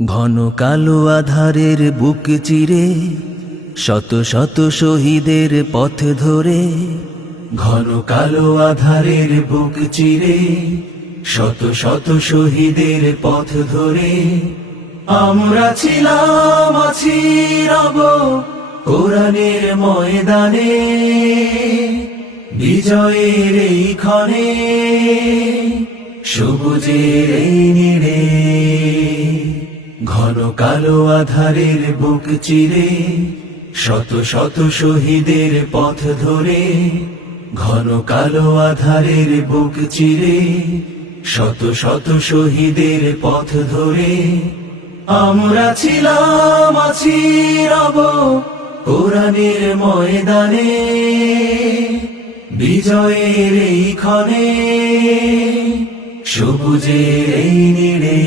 ঘন কালো আধারের বুক চিরে শত শত শহীদের পথ ধরে, ঘন কালো আধারের বুক চিরে শত শত শহীদের পথ ধরে আমরা ছিলাম, আছি, রব কোরআনের ময়দানে। বিজয়ের এই ক্ষণে, সবুজের এই নীড়ে, ঘন কালো আধারের বুক চিরে শত শত শহীদের পথ ধরে, ঘন কালো আধারের বুক চিরে শত শত শহীদের পথ ধরে আমরা ছিলাম, আছি, রব কোরআনের ময়দানে। বিজয়ের এই ক্ষণে, সবুজের এই নীড়ে।